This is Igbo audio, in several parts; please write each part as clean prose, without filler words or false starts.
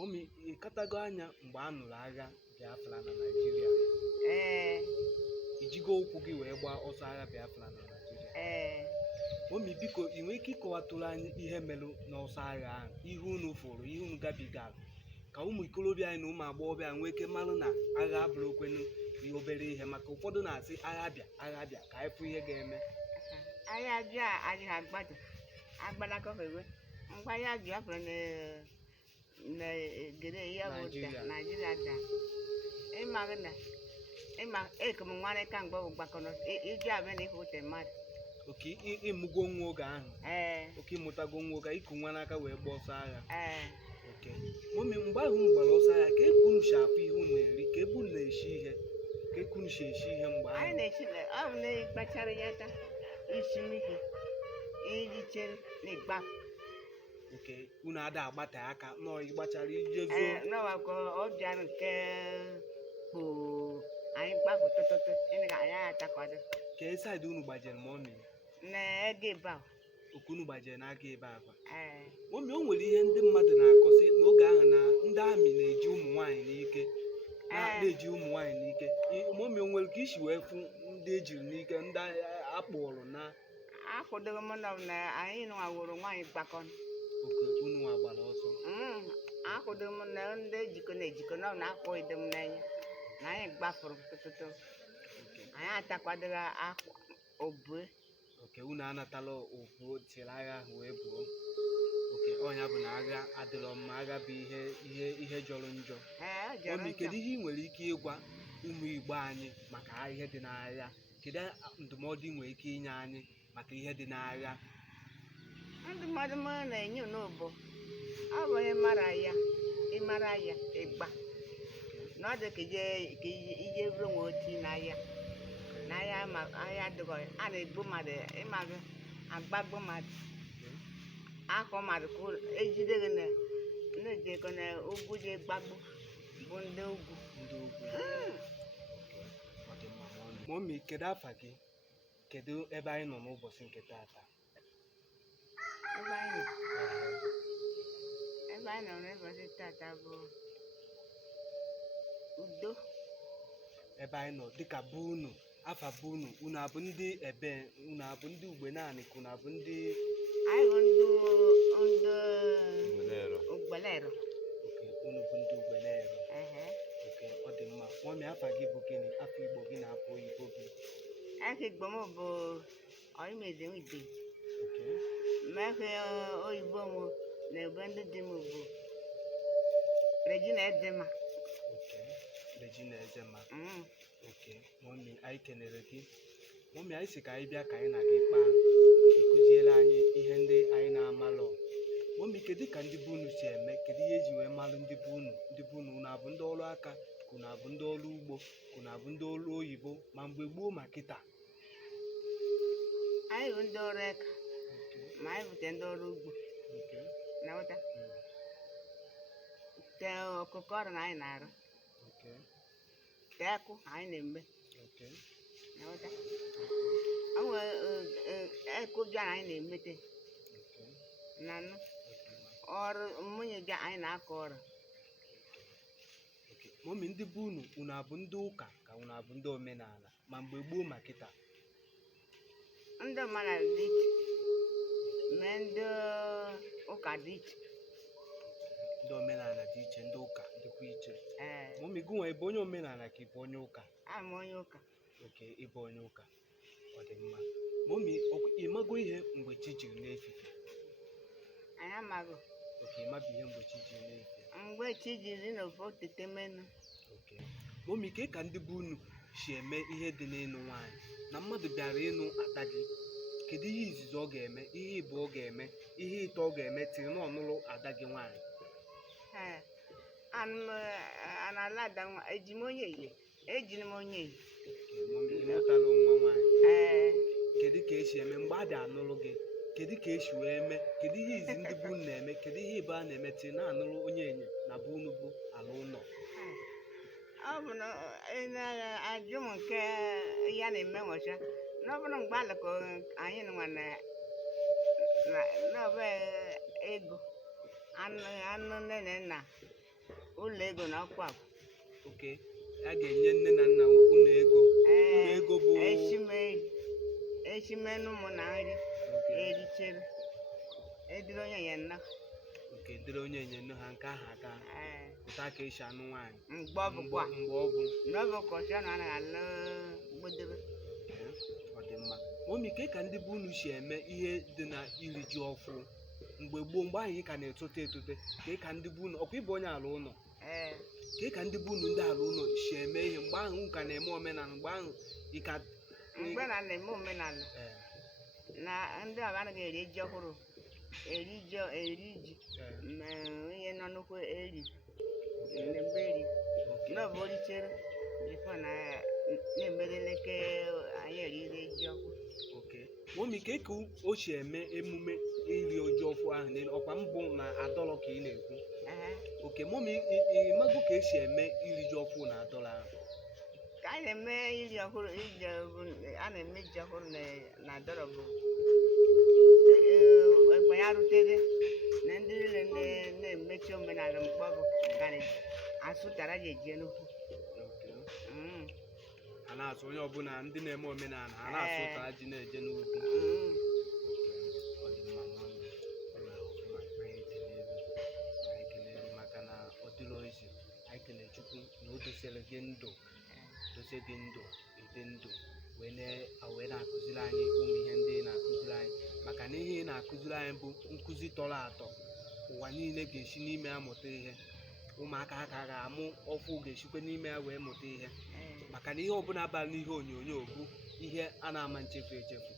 Mọmi ịkatago anya mgbe a nụrụ agha Biafra na Naịjirịa. Ijigo ụkwụ gị wee gbaa ọsọ agha Biafra na Naịjirịa. Mọmi biko ị nwere ike ịkọwatụrụ anyị ihe mere n'ọsọ agha ahụ, ihe unu fụrụ, ihe unu gabigara, ka ụmụ ikorobịa anyị na ụmụ agbọghọbịa nwee ike marụ na agha abụrụkwenu ihe obere ihe, maka ụfọdụ na-asị agha bịa ka anyị fụ ihe ga-eme. Agha bịa adịghị agbado agbalakọbewe mgbe agha Biafra na gere ya bụ Naịjirịa da ịma ekem nwere ka mgbe bụ gbakọrọ iji abịa na ife mmadụ. Oke ịmụgo nwa oge ahụ. Oke ịmụtago nwa oge iku nwa n'aka wee gba ọsọ agha. Oke mọmi mgbe ahụ unu gbara ọsọ agha ka ekunu si afụ ihe unu na-eri, ka ebe unu na-eshi ihe, ka ekunu si eshi ihe mgbe ahụ. Anyị na-eshi ọ bụ na ịgbachara ya taa isi mmiri iji chere na ịgbapụ. Oke unu ada agbata aka nọọ ịgbachara ije zuo. N'ọwakọ ọ bịara nke bụ anyị gbapụ tụtụtụ ịnịga anyị atakwado. Ka saịdị unu gbajere mọmi? N'ego ebe ahụ. Oke unu gbajere n'aka ebe ahụ. Mọmi o nwere ihe ndị mmadụ na-akọsị n'oge ahụ na ndị amị na-eji ụmụ nwaanyị n'ike. Na-eji ụmụ nwaanyị n'ike. Mọmi o nwere ka isi wee fụ ndị ejiri n'ike, ndị akpọrọ na akwụdoghị m na anyị nwaworo nwaanyị gbakọrọ. Oke unu nwa gbara ọsọ. Akwụdoghị m na ndị ejikọ na akpọghịdo m n'anya na anyị gbapụrụ tụtụtụ. Anyị atakwadoghị akwa obue. Oke unu anatala obuo tiri agha ahụ wee buo. Oke ọnya bụ na agha adịrọ mma, agha bụ ihe jọrọ njọ. Mọmi kedu ihe ị nwere ike ịgwa ụmụ Igbo anyị maka ihe dị n'agha? Kedu ndụmọdụ ị nwere ike inye anyị maka ihe dị n'agha? Ndụmọdụ m na-enye n'obo ọ bụ onye ịmara ya ịgba na ọ dị ka ije bụrụ nwe oti n'ahịa adịghị a na-egbu mmadụ, ịmaghị agbagbo mmadụ akọ mmadụ ka ejide gị na-ejekọ na ugwu ji gbagbo bụ ndị ugwu. Mọmi kedu afa gị? Kedu ebe anyị nọ n'ụbọchị nke taata? Ebe anyị nọ n'ụbọchị taata bụ udo. Ebe anyị nọ dịka bụ unu, afa bụ unu abụ ndị ebe, unu abụ ndị ugbe naanị ka unu abụ ndị? Anyị bụ ndị Ugbelero. Oke unu bụ ndị Ugbelero. Oke ọ dị mma. Mọmi afa gị bụ gịnị? Afa Igbo gị na afa oyibo gị? Afa Igbo m bụ Honeybee-igbo-tv. Oke. Ma afa oyibo m na ebe ndị dị m bụ Regina Ezema. Oke Regina Ezema. Oke mọmi anyị kenere gị. Mọmi anyị si ka anyị bịa ka anyị na gị kpaa, ịkụziere anyị ihe ndị anyị na-amalụ. Mọmi kedu ka ndị bụ unu si eme? Kedu ihe eji wee malụ ndị bụ unu? Ndị bụ unu abụ ndị ọrụ aka ka unu abụ ndị ọrụ ugbo ka unu abụ ndị ọrụ oyibo ma mgbe gboo ma kịta? Anyị bụ ndị ọrụ aka ma anyị bụte ndị ọrụ ugbo na ụta te ọkụkọ ọrụ na anyị na-arụ te akụ anyị na-eme na ụta eko bịa na anyị na-emete na ọrụ nwunye gị anyị na-akọ ọrụ. Mọmi ndị bụ unu abụ ndị ụka ka unu abụ ndị omenala ma mgbe gboo ma kịta? Ndị omenala dị iche ma ndị ụka dị iche. Ndị omenala dị iche, ndị ụka dịkwa iche. Mọmi gị nwa ịbụ onye omenala ka ịbụ onye ụka? Abụ m onye ụka. Oke ịbụ onye ụka ọ dị mma. Mọmi ịmago ihe mgbe chi jiri n'efife? Anyị amaghị. Oke ịmabụ ihe mgbe chi jiri n'efife? Mgbe chi jiri n'ofe otete menu. Oke mọmi ke ka ndị bụ unu si eme ihe dị n'ịnụ nwaanyị na mmadụ bịara ịnụ ada gị? Kedu ihe izizi ọ ga-eme, ihe ịbụ ọ ga-eme, ihe ịtọ ọ ga-eme tiri na ọnụrụ ada gị nwaanyị? Anala ada nwa eji m onye ihe ejiri m onye ihe. Mọmi ịmụtala nwa nwaanyị? Kedu ka esi eme mgbe a dị anụrụ gị? Kedu ka esi wee mee? Kedu ihe izi ndị bụ unu na-eme? Kedu ihe ịbụ a na-eme tiri na anụrụ onye enye na bụ unu bụ ala ụlọ? Ọ bụ na ajụ m nke ya na-eme nwọcha na ọ bụrụ mgbe alụkọ anyị nwa n'ọba ego anụ nne na nna ụlọ ego na ọkwa akụ. oke a ga-enye nne na nna unu ego Ee, ego bụ echimenu ụmụ na nri oke erichere ediri onye ya nna. oke dịrị onye enye ha nke aha aka pụta ka esi anụ nwaanyị Mgbe ọ bụkwa mgbe ọ bụ n'oge ụkọchị ọ na-anaghị alụ gbedebe. ọ dị mma momi ka ndị bụ unu si eme ihe dị na iri ji ọfụ mgbe gboo mgbe anyị ka na-etote ka ndị bụ unu ọkwa ịbụ onye ala ụlọ ka ndị bụ unu ndị ala ụlọ si eme ihe mgbe ahụ ka na-eme omenala mgbe ahụ ịka mgbe na-eme omenala na ndị ọga anaghị eri ji ọhụrụ eri ji onye nọ n'ukwu eri mgbe eri n'ọbụ orichere bifo na-emereleke anyị erire ji ọkụ. momi ka o si eme emume iri oji ọfụ ahụ ọkwa mbụ na adọlọ ka ị na-ekwu oke momi ịmago ka esi eme iri ji ọfụ na adọlọ ahụ ka a na-eme iri ọhụrụ a na-eme ji ọhụrụ na adọrọ bụ egbe ya rutere na ndị niile na-emechi omenala mgbe ọ bụ karị asụtara ji eje n'ukwu a na-asụ onye ọbụla ndị na-eme omenala a na-asụ ụtara ji na-eje n'ukwu anyị kelere maka na ọ dịrọ isi anyị kelee Chukwu na o dosere gị ndụ ede ndụ wee na-akụziri anyị ụmụ ihe ndị ị na-akụziri anyị maka na ihe ị na-akụziri anyị bụ nkụzi tọrọ atọ ụwa niile ga-esi n'ime ya mụta ihe ụmụaka ha ka ga-amụ ọfụ ga-esikwe n'ime ya wee mụta ihe maka na ihe ọbụla bara n'ihe onyonyo bụ ihe a na-ama nchefu echefu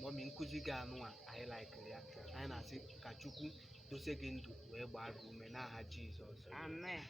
maọmị nkụzi gị anụnwa anyị laikiri ya anyị na-asị ka Chukwu dose gị ndụ wee gbaa gị ume n'aha Jizọs. Amen.